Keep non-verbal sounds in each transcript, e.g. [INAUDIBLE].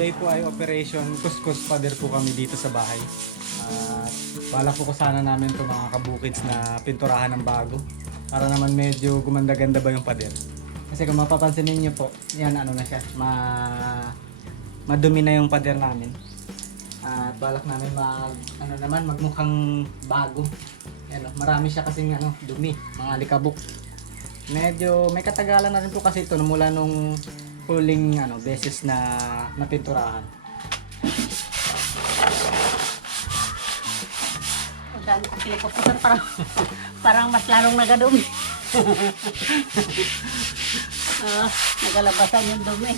Today po ay Operation Kuskus Pader po kami dito sa bahay. At balak po ko sana namin to mga kabukids na pinturahan ng bago. Para naman medyo gumanda-ganda ba yung pader. Kasi kung mapapansin ninyo po, yan ano na siya, ma madumi na yung pader namin. At balak namin mag ano naman magmukhang bago. Yan, oh, marami siya kasing ano, dumi, mga likabok. Medyo may katagalan na rin po kasi ito mula nung huling ano, beses na napinturahan. Kung saan ko kiliputan, parang, [LAUGHS] parang mas lalong nagadumi. [LAUGHS] Ah, nagalabasan yung dumi.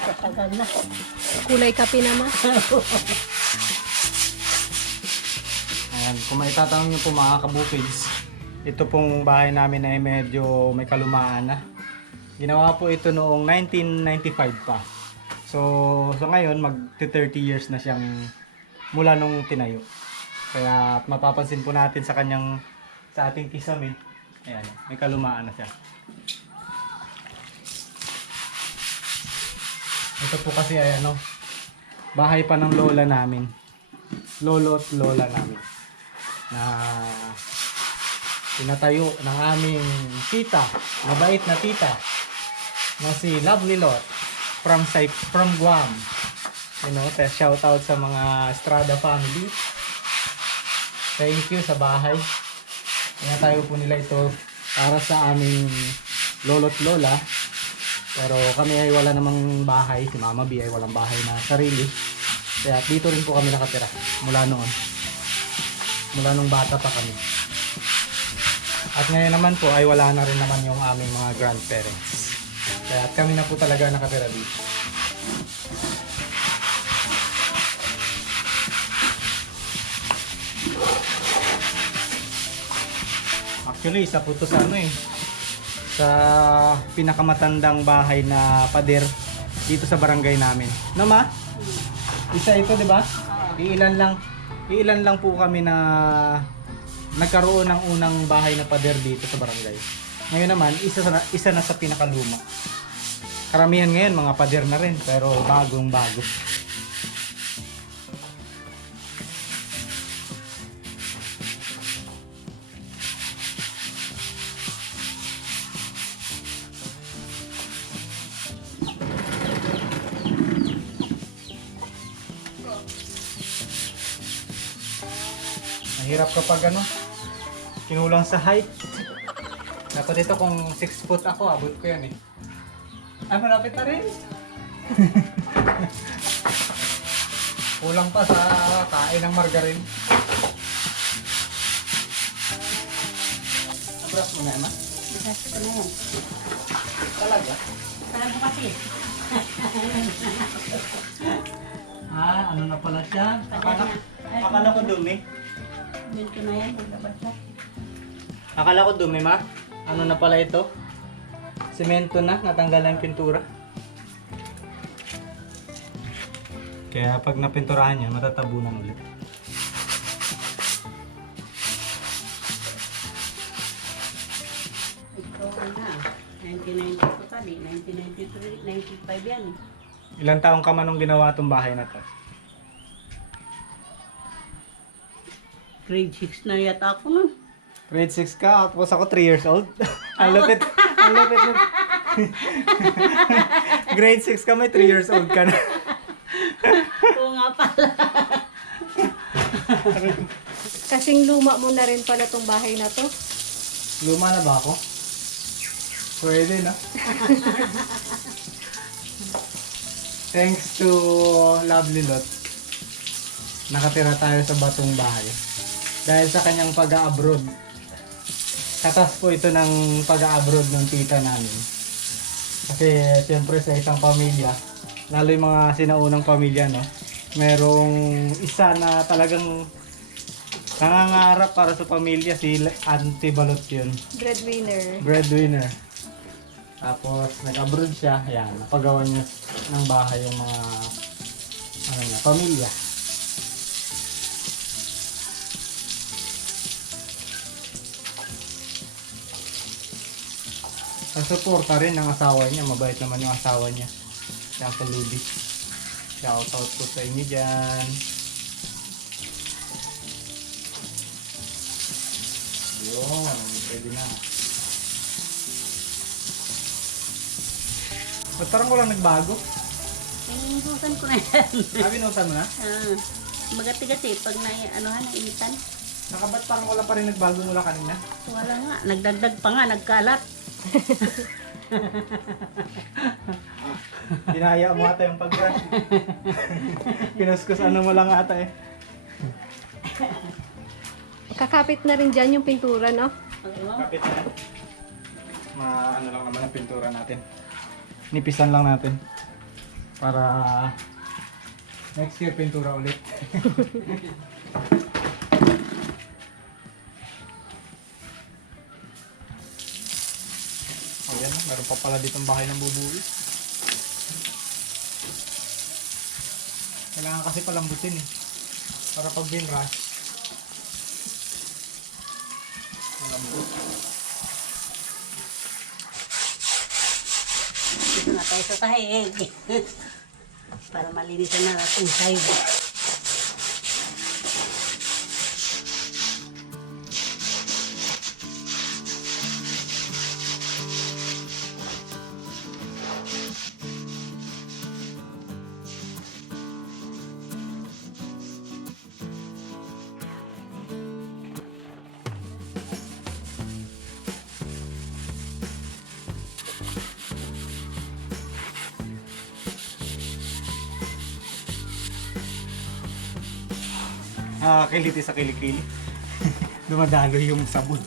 Katagal na. Kulay kape naman. Ayan, kung maitatanong niyo po mga kabukids, ito pong bahay namin ay medyo may kalumaan na. Ginawa po ito noong 1995 pa. So, so ngayon, mag 30 years na siyang mula nung tinayo. Kaya mapapansin po natin sa kanyang, sa ating kisame, ayan, may kalumaan na siya. Ito po kasi ay ano, bahay pa ng lola namin. Lolo at lola namin na pinatayo ng aming tita, mabait na tita na si Lovely Lot from from Guam. You know, shout out sa mga Estrada family. Thank you sa bahay. Pinatayo po nila ito para sa aming lolo't lola. Pero kami ay wala namang bahay. Si Mama B ay walang bahay na sarili. Kaya dito rin po kami nakatira mula noon mula nung bata pa kami. At ngayon naman po ay wala na rin naman yung aming mga grandparents. Kaya kami na po talaga nakatira dito. Actually, isa po to sa ano eh. Sa pinakamatandang bahay na pader dito sa barangay namin. No ma? Isa ito, di ba? Iilan lang ilan lang po kami na nagkaroon ng unang bahay na pader dito sa barangay. Ngayon naman, isa na, isa na sa pinakaluma. Karamihan ngayon, mga pader na rin, pero bagong bago. Mahirap kapag ano, kinulang sa height. Dapat dito kung 6 foot ako, abot ko yan eh. Ay, malapit na rin. [LAUGHS] Kulang pa sa kain ng margarine. Abras mo na, Emma? Ko na yan. Talaga? Mo kasi? [LAUGHS] Ah, ano na pala siya? Akala, akala ko dumi. Dito na yan, naglabas na. Akala ko dumi, ma. Ano na pala ito? Semento na, natanggal na yung pintura. Kaya pag napinturahan niya, matatabunan ulit. Ito na. 1990 ko tali. 1993, 95 yan. Ilang taong ka man nung ginawa itong bahay na to? Grade 6 na yata ako nun. Grade 6 ka, tapos ako 3 years old. [LAUGHS] ang lupit, ang lupit nun. [LAUGHS] Grade 6 ka, may 3 years old ka na. [LAUGHS] Oo nga pala. Kasing luma mo na rin pala tong bahay na to. Luma na ba ako? Pwede, no? Thanks to Lovely Lot, nakatira tayo sa batong bahay. Dahil sa kanyang pag-abroad. Katas po ito ng pag-abroad ng tita namin. Kasi siyempre sa isang pamilya, lalo yung mga sinaunang pamilya, no? Merong isa na talagang nangangarap para sa pamilya, si Auntie Balot yun Breadwinner. breadwinner. Tapos nag-abroad siya, ayan, napagawa niya ng bahay yung mga ano niya, pamilya. Sa suporta rin ng asawa niya. Mabait naman yung asawa niya. Si Uncle Ludi. Shout out po sa inyo dyan. Yun, pwede na. Ba't parang walang nagbago? Inususan ko na yan. Ah, binusan mo na? [LAUGHS] Ah, magati kasi pag na anuhan initan. Saka ba't parang wala pa rin nagbago mula kanina? Wala nga, nagdagdag pa nga, nagkalat. [LAUGHS] Pinaya mo ata yung pag-brush. Pinuskus [LAUGHS] ano mo lang ata eh. Kakapit na rin dyan yung pintura, no? Kapit na. Ma ano lang naman ang pintura natin. Nipisan lang natin. Para next year pintura ulit. [LAUGHS] meron pa pala ditong bahay ng bubuwi. Kailangan kasi palambutin eh. Para pag binrush, malambot. dito na tayo sa sahig. [LAUGHS] Para malinisan na natin sahig. Nakakiliti sa kilikili. [LAUGHS] Dumadalo yung sabon.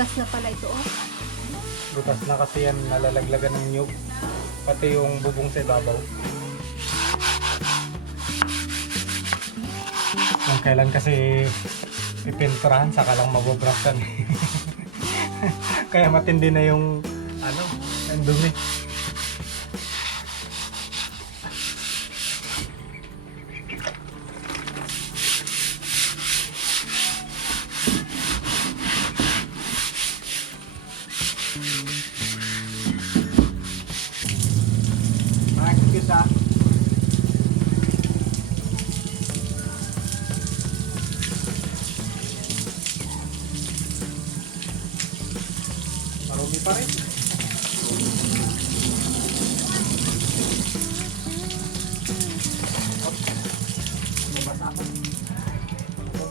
Butas na pala ito, oh. Butas na kasi yan nalalaglagan ng nyug. Pati yung bubong sa ibabaw. Kung kailan kasi pipinturahan, saka lang mababrasan. [LAUGHS] Kaya matindi na yung ano, ang dumi.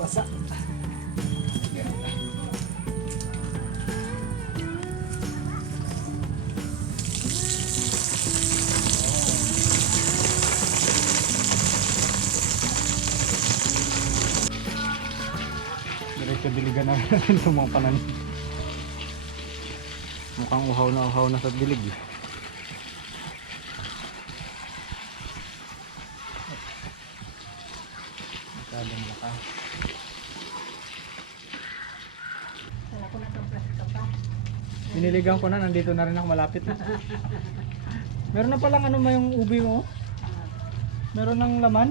Diretso diligan na [LAUGHS] natin itong mga pananim. Mukhang uhaw na uhaw na sa dilig eh. Masyadong laka. Wala ko na itong plastic pa. Diniligan ko na, nandito na rin ako malapit. Meron na palang ano ma yung ubi mo? Meron ng laman?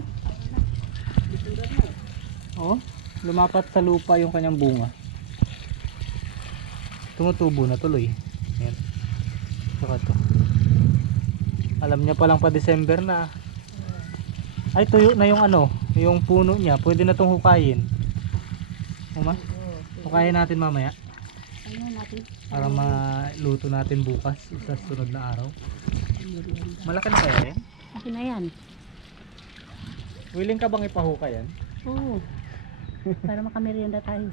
Oo. Lumapat sa lupa yung kanyang bunga. Tumutubo na tuloy. Yan. Saka to. Alam niya palang pa December na. Ay, tuyo na yung ano, yung puno niya. Pwede na tong hukayin. Uma, hukayin natin mamaya? Para maluto natin bukas sa sunod na araw. Malaki na kaya yan? Akin na yan. Willing ka bang ipahukay yan? Oo. Para makamerienda tayo. [LAUGHS]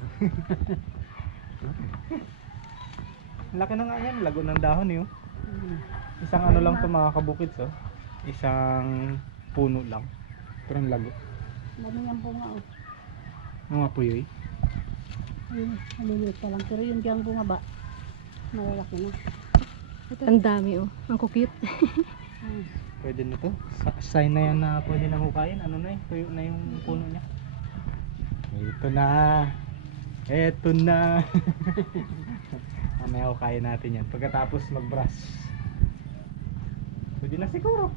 Laki na nga yan, lago ng dahon yun. Hmm. Isang ano lang to mga kabukid so. Isang puno lang. Pero ang lago. Dami niyang bunga oh. Mga puyoy. Ayun, maliliit pa lang. Pero yung diyang bumaba, malalaki na. Ito ang dami oh. Ang cute. [LAUGHS] Pwede na to. Sa- sign na yan na pwede na hukayin. Ano na eh, tuyo na yung puno niya. Ito na. Ito na. [LAUGHS] Mamaya hukayin natin yan. Pagkatapos mag-brush. Pwede na siguro.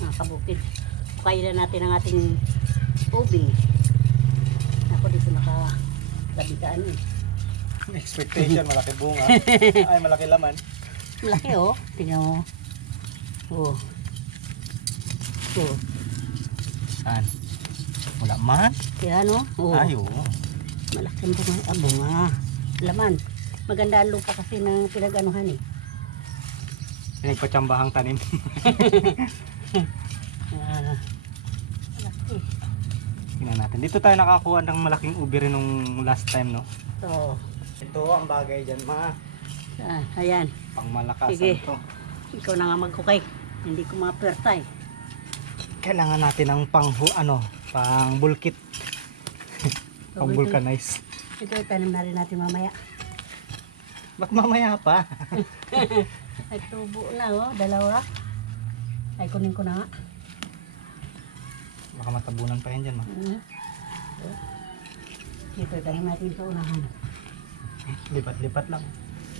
Mga [LAUGHS] kabukid. Kailan natin ang ating ubi. Ako dito naka labi ka ano eh. Expectation, malaki bunga. [LAUGHS] Ay, malaki laman. Malaki oh. Tingnan mo. Oh. Oh. Saan? Wala man. Kaya ano? Oh. Ayo. Malaki ang bunga. Ah, bunga. Laman. Maganda ang lupa kasi ng pinag-anuhan eh. Pinagpatsambahang tanim. [LAUGHS] Ah, malaki. Tingnan natin. Dito tayo nakakuha ng malaking ubi rin nung last time, no? So, Ito ang bagay dyan, ma. ah, ayan. Pang malakasan Sige. to. Ikaw na nga magkukay. Hindi ko mapertay. Kailangan natin ng pang, ano, pang bulkit. [LAUGHS] pang vulcanize. Ito itanim na rin natin mamaya. Ba't mamaya pa? [LAUGHS] Ay, tubo na oh. Dalawa. Ay, kunin ko na nga. Baka matabunan pa yan dyan, ma. Mm. Dito itanim natin sa unahan. Lipat-lipat lang.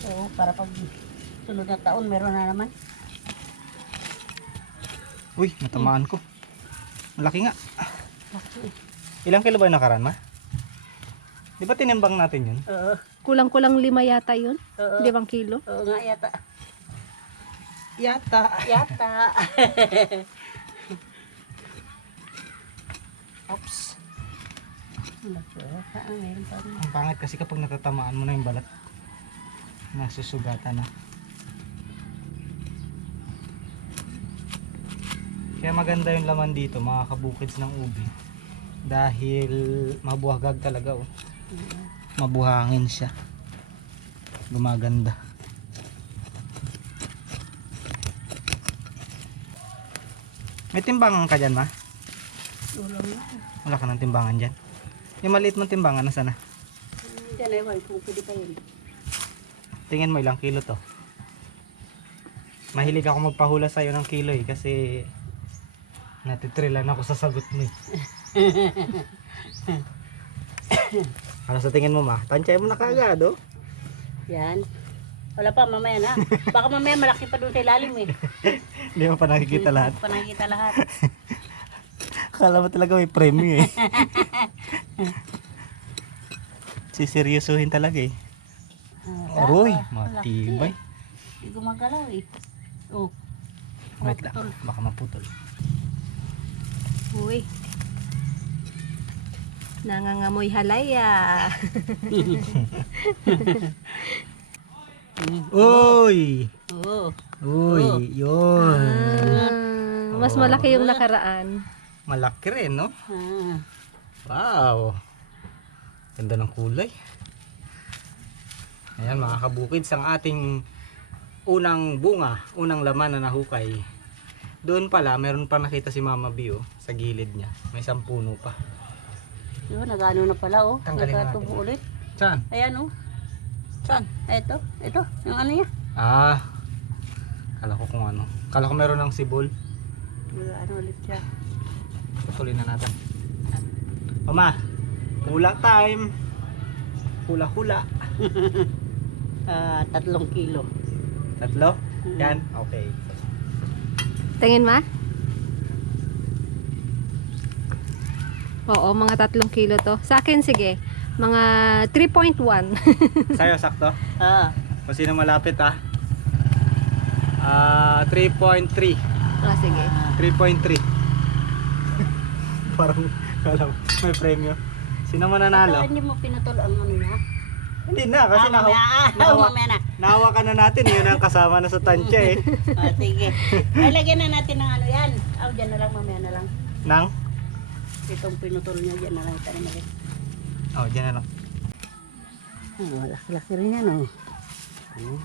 Oo, para pag sunod na taon meron na naman. Uy, natamaan ko. Malaki nga. Ilang kilo ba yung nakaraan, ma? Di ba tinimbang natin yun? Oo. Kulang-kulang lima yata yun. Oo. Limang kilo. Oo nga yata. Yata. Yata. [LAUGHS] Oops. Ah, meron pa rin. Ang pangit kasi kapag natatamaan mo na yung balat. Nasusugatan na. Kaya maganda yung laman dito, mga kabukids ng ubi. Dahil mabuhagag talaga oh. Mabuhangin siya. Gumaganda. May timbangan ka dyan, ma? Na. Wala ka ng timbangan dyan. Yung maliit mong timbangan, nasa na? Diyan ay wala kung pwede pa yun. Tingin mo ilang kilo to. Mahilig ako magpahula sa'yo ng kilo eh kasi natitrilan ako sa sagot mo eh. [LAUGHS] ano sa tingin mo ma? Tansya mo na kagad oh. Yan. Wala pa, mamaya na. Baka mamaya malaki pa doon sa ilalim eh. [LAUGHS] Hindi mo pa nakikita lahat. Pa nakikita lahat. [LAUGHS] Akala mo talaga may premyo eh. Siseryosohin talaga eh. Ah, Aroy, matibay. Hindi gumagalaw eh. Oh. Wait lang, baka maputol. Uy. Nangangamoy halaya. [LAUGHS] Uy! Oo. Uy, yun. Ah, mas malaki yung nakaraan. Malaki rin, no? Ah. Wow! Ganda ng kulay. Ayan mga kabukids, ang ating unang bunga, unang laman na nahukay. Doon pala, meron pa nakita si Mama Bio sa gilid niya. May isang puno pa. Yun, nagano na pala oh. Tanggalin na Nagkatubo ulit. Saan? Ayan oh. Saan? Ito. Ito. Yung ano niya. Ah, kala ko kung ano. Kala ko meron ng sibol. Ano ulit siya. Putulin na natin. Mama, hula time. Hula-hula. [LAUGHS] Ah, tatlong kilo. Tatlo? Mm. Yan? Okay. Tingin ma? Oo, mga tatlong kilo to. Sa akin, sige. Mga 3.1. [LAUGHS] Sa'yo, sakto? Ah. Kung sino malapit ah. Ah, 3.3. ah, sige. 3.3. [LAUGHS] Parang alam, may premyo. Sino mananalo? Ito, hindi mo pinutol ang ano niya. Hindi na kasi ah, nahaw, ah, nahawa, mamaya na. na natin. Yun ang kasama na sa tansya eh. [LAUGHS] Ah, sige. Ay, lagyan na natin ng ano yan. Ah, dyan na lang, mamaya na lang. Nang? Itong pinutol niya, dyan na lang. Itanim ulit. Oh, dyan na lang. Ah, laki-laki rin yan, oh.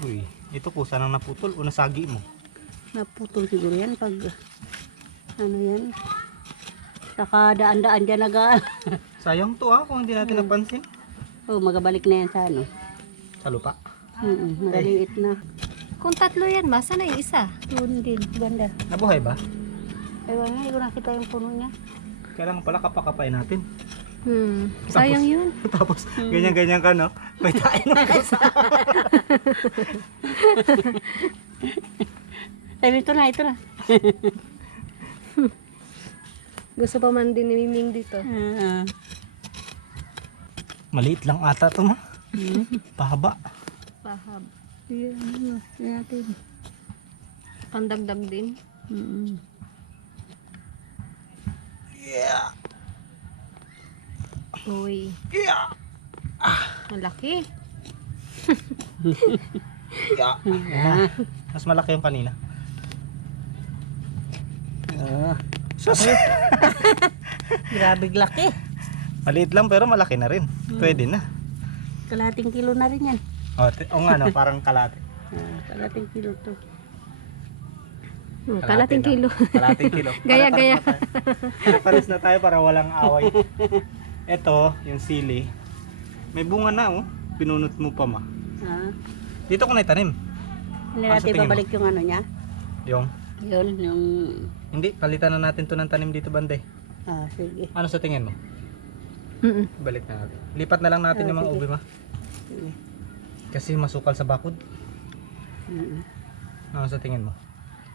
Uy, ito kusa nang naputol o nasagi mo. Naputol siguro yan pag ano yan. Saka daan-daan dyan naga. [LAUGHS] Sayang to ah, kung hindi natin napansin. oh, magabalik na yan sa ano. Sa lupa. Mm maliliit na. Kung tatlo yan, masa na yung isa? Yun din, ganda. Nabuhay ba? Ewan nga, hindi ko nakita yung puno niya. Kailangan pala kapakapay natin. Hmm, sayang yun. [LAUGHS] Tapos, ganyan-ganyan ka, no? May tayo na Sabi, [LAUGHS] ito na, ito na. Gusto pa man din ni Miming dito. Ah, Maliit lang ata to, ma. Pahaba. Pahab. Yan, natin. Pandagdag din. Mm. Yeah. Uy, Yeah. malaki. [LAUGHS] Yeah. Na. Mas malaki yung kanina. Oh, Sus. [LAUGHS] grabe laki. Maliit lang pero malaki na rin. Pwede na. Kalating kilo na rin yan. O, t- o nga, no, parang kalate. [LAUGHS] Ah, kalating kilo to. Hmm, kalating na. kilo. Kalating kilo. [LAUGHS] Gaya-gaya. Pares na tayo para walang away. Ito, yung sili. May bunga na, oh. Pinunot mo pa, ma. Ah, Dito ko na itanim. hindi Ah, sa natin tingin mo? babalik yung ano niya. Yung, Yun, yung... hindi, palitan na natin to ng tanim dito, bande. Ah, sige. Ano sa tingin mo? Mm-mm. Balik na natin. Lipat na lang natin Ah, yung mga sige. ubi, ma. sige. Kasi masukal sa bakod. Mm. Ano sa tingin mo?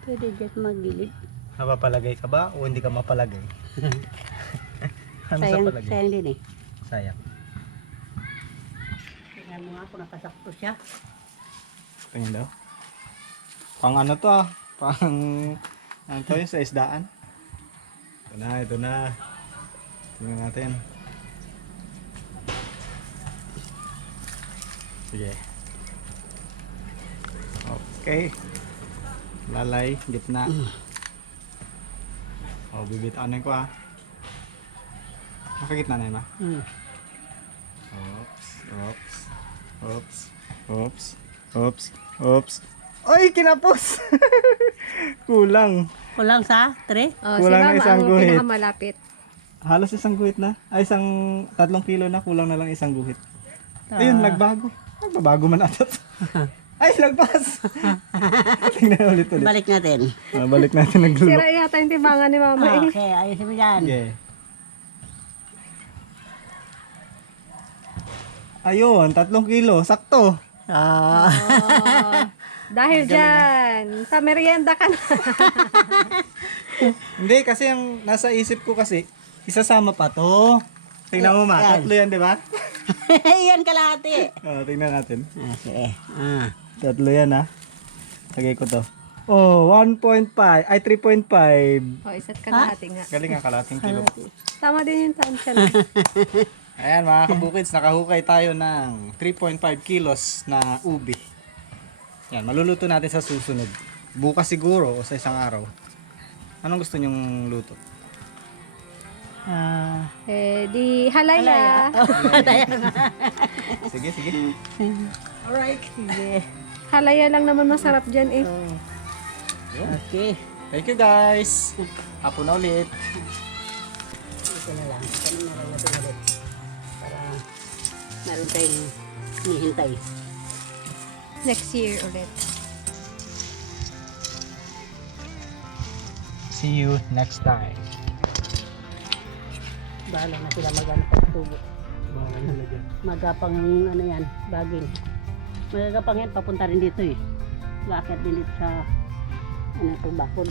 Pwede dyan magilid. Mapapalagay ka ba o hindi ka mapalagay? [LAUGHS] ano sa Sayang, palagay? sayang din eh. Sayang. Tingnan mo nga kung nakasakto siya. Tingin daw. Pang ano to ah? Pang ano to yung sa isdaan? Ito na, ito na. Tingnan natin. Sige. Okay. Lalay, gitna. O, oh, bibitanin ko ah. Nakagitna na yun ah. Mm. Oops, oops, oops, oops, oops, oops. Ay, kinapos! [LAUGHS] Kulang. Kulang sa 3? Oh, si Kulang na Mama isang ang guhit. pinakamalapit. Halos isang guhit na. Ay, isang tatlong kilo na. Kulang na lang isang guhit. Ayun, nagbago. Nagbabago man ata. to. [LAUGHS] Ay, lagpas! [LAUGHS] Tingnan ulit ulit. Balik natin. Ah, balik natin naglulo. Sira yata yung timbangan ni Mama eh. Okay, ayusin mo dyan. Okay. Ayun, tatlong kilo. Sakto. Ah. Oh, dahil dyan, sa merienda ka na. [LAUGHS] Hindi, kasi ang nasa isip ko kasi, isasama pa to. Tingnan mo ma, Yan. tatlo yan, di ba? [LAUGHS] Yan kalahati. Oh, tingnan natin. Ah, sige. Ah. Tatlo yan ha. Lagay ko to. Oh, 1.5. Ay, 3.5. oh, isa't ka na nga. Galing nga, kalating kilo. Tama din yung tansya na. [LAUGHS] Ayan mga kabukids, nakahukay tayo ng 3.5 kilos na ubi. Yan, maluluto natin sa susunod. Bukas siguro o sa isang araw. Anong gusto nyong luto? Ah. eh, [LAUGHS] di halaya. Sige, sige. Alright. Sige. Halaya lang naman masarap dyan eh. Okay. Thank you guys. Hapon na ulit. Ito na lang. Ito na lang natin ulit. Para meron tayong hinihintay. Next year ulit. See you next time. Bahala na sila mag-ano pagtubo. Magapang ano yan, bagin. Magagapang yan, papunta rin dito eh. Bakit din dito sa ano bakod.